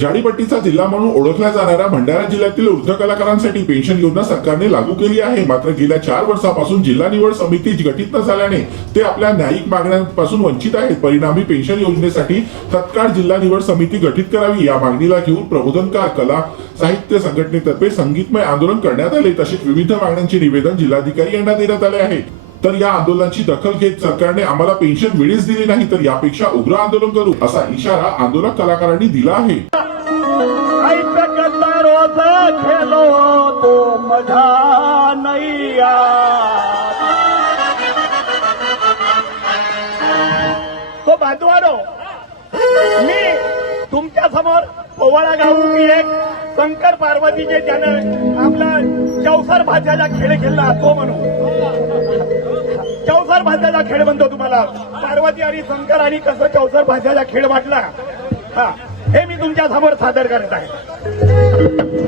झाडीपट्टीचा जिल्हा म्हणून ओळखल्या जाणाऱ्या भंडारा जिल्ह्यातील वृद्ध कलाकारांसाठी पेन्शन योजना सरकारने लागू केली आहे. मात्र गेल्या चार वर्षापासून जिल्हा निवड समिती गठीत न झाल्याने ते आपल्या न्यायिक मागण्यांपासून वंचित आहेत. परिणामी पेन्शन योजनेसाठी तत्काळ जिल्हा निवड समिती गठीत करावी. या मागणीला घेऊन प्रबोधनकार कला साहित्य संघटनेतर्फे संगीतमय आंदोलन करण्यात आले. तसेच विविध मागण्यांचे निवेदन जिल्हाधिकारी यांना देण्यात आले आहे. तर या आंदोलनाची दखल घेत सरकारने आम्हाला पेन्शन वेळीच दिली नाही तर यापेक्षा उग्र आंदोलन करू असा इशारा आंदोलक कलाकारांनी दिला आहे. ऐसे गद्दारों खेलो तो मजा नैया तो बांधवानो मी तुमच्यासमोर पोवाळा गाऊन मी एक शंकर पार्वतीचे त्यानं आपला चौसर भाज्याचा खेळ खेळला तो म्हणू चौसर भाज्याचा खेळ म्हणतो तुम्हाला. पार्वती आणि शंकर आणि कसं चौसर भाज्याचा खेळ वाटला? हा. हे मी तुमच्यासमोर सादर करत आहे.